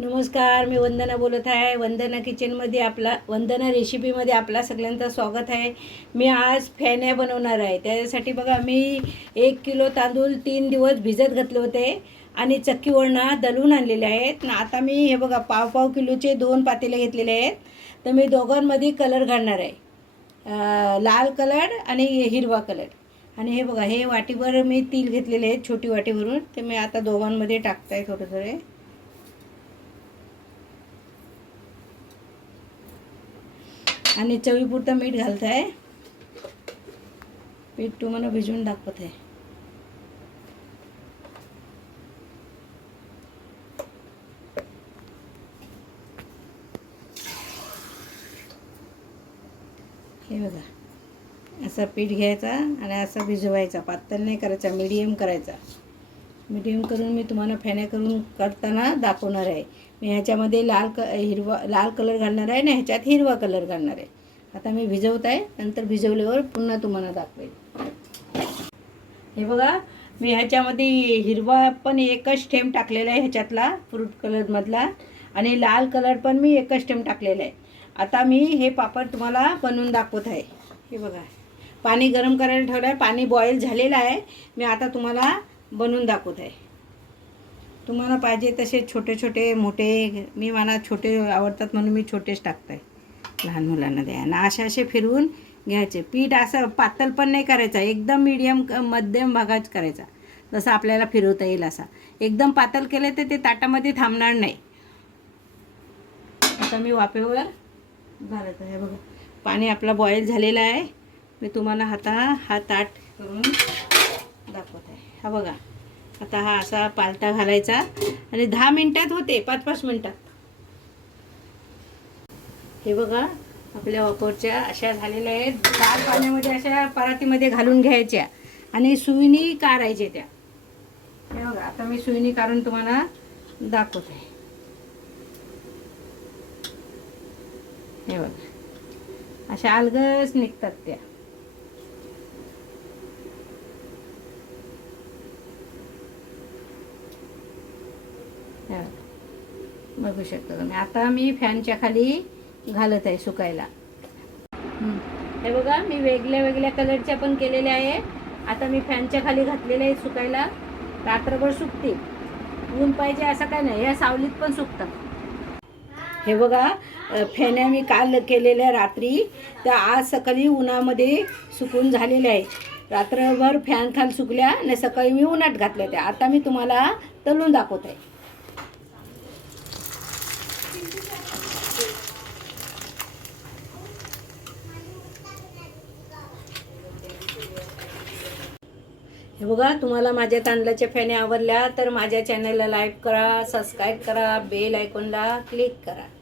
नमस्कार, मी वंदना बोलत आहे. वंदना किचनमध्ये वंदना रेसिपीमध्ये आपला सगळ्यांचं स्वागत आहे. मी आज फेण्या बनवणार आहे. त्यासाठी बघा, मी 1 किलो तांदूळ 3 दिवस भिजत घातले होते आणि चक्कीवरनं दळून आणलेले आहेत. आता मी हे बघा, पाव किलोचे 2 पातेले घेतलेले आहेत. तर मी दोघांमध्ये कलर घालणार आहे, लाल कलर आणि हिरवा कलर. आणि हे बघा, हे वाटीभर मी तेल घेतलेले आहेत, छोटी वाटीभरून. ते मी आता दोघांमध्ये टाकताय थोडे. आणि चवीपुरतं मीठ घालत आहे. पीठ तुम्हाला भिजवून दाखवत आहे. हे बघा, असा पीठ घ्यायचा आणि असा भिजवायचा. पातळ नाही करायचा, मीडियम करायचा. मीडियम करून मी तुम्हाला फेण्या करून करताना दाखवणार आहे. मी ह्याच्यामध्ये लाल कलर घालणार आहे आणि ह्याच्यात हिरवा कलर घालणार आहे. आता मी भिजवत आहे, नंतर भिजवल्यावर पुन्हा तुम्हाला दाखवेल. हे बघा, मी ह्याच्यामध्ये हिरवा पण एकच थेंब टाकलेला आहे, ह्याच्यातला फ्रूट कलरमधला. आणि लाल कलर पण मी एकच थेंब टाकलेला आहे. आता मी हे पापड तुम्हाला बनवून दाखवत आहे. हे बघा, पाणी गरम करायला ठेवलं आहे. पाणी बॉईल झालेलं आहे. मी आता तुम्हाला बनवून दाखवत आहे. तुम्हाला पाहिजे तसे छोटे मोठे, मला छोटे आवडतात म्हणून मी छोटेच टाकत आहे. लहान मुलांना द्या ना. असे फिरवून घ्यायचे. पीठ असं पातळ पण नाही करायचा, एकदम मीडियम मध्यम भागात करायचा, जसं आपल्याला फिरवता येईल असा. एकदम पातळ केलं तर ते ताटामध्ये थांबणार नाही. आता मी वाफेवर घालत आहे. बघा, पाणी आपला बॉईल झालेलं आहे. मी तुम्हाला हा ताट करून दाखवत आहे. हा बघा, आता हा असा पालथा घालायचा आणि 10 मिनिटात होते, 5-5 मिनिटात. हे बघा, आपल्या वापरच्या अशा झालेल्या आहेत. गार पाण्यामध्ये अशा परातीमध्ये घालून घ्यायच्या आणि सुईनी काढायच्या त्या. हे बघा, आता मी सुईनी काढून तुम्हाला दाखवत आहे. हे बघा, अशा अलगच निघतात त्या. बघू शकता तुम्ही. आता मी फॅनच्या खाली घालत आहे सुकायला. हे बघा, मी वेगळ्या कलरच्या पण केलेल्या आहे. आता मी फॅनच्या खाली घातलेल्या आहे सुकायला. रात्रभर सुकते. ऊन पाहिजे असं काय नाही, या सावलीत पण सुकतात. हे बघा, फेण्या मी काल केलेल्या रात्री, त्या आज सकाळी उन्हामध्ये सुकून झालेल्या आहे. रात्रभर फॅन खाली सुकल्या आणि सकाळी मी उन्हात घातल्या त्या. आता मी तुम्हाला तळून दाखवत आहे. हे बघा, तुम्हाला माझ्या तांदळाच्या फेण्या आवडल्या तर माझ्या चॅनलला लाईक करा, सबस्क्राईब करा, बेल आयकॉनला क्लिक करा.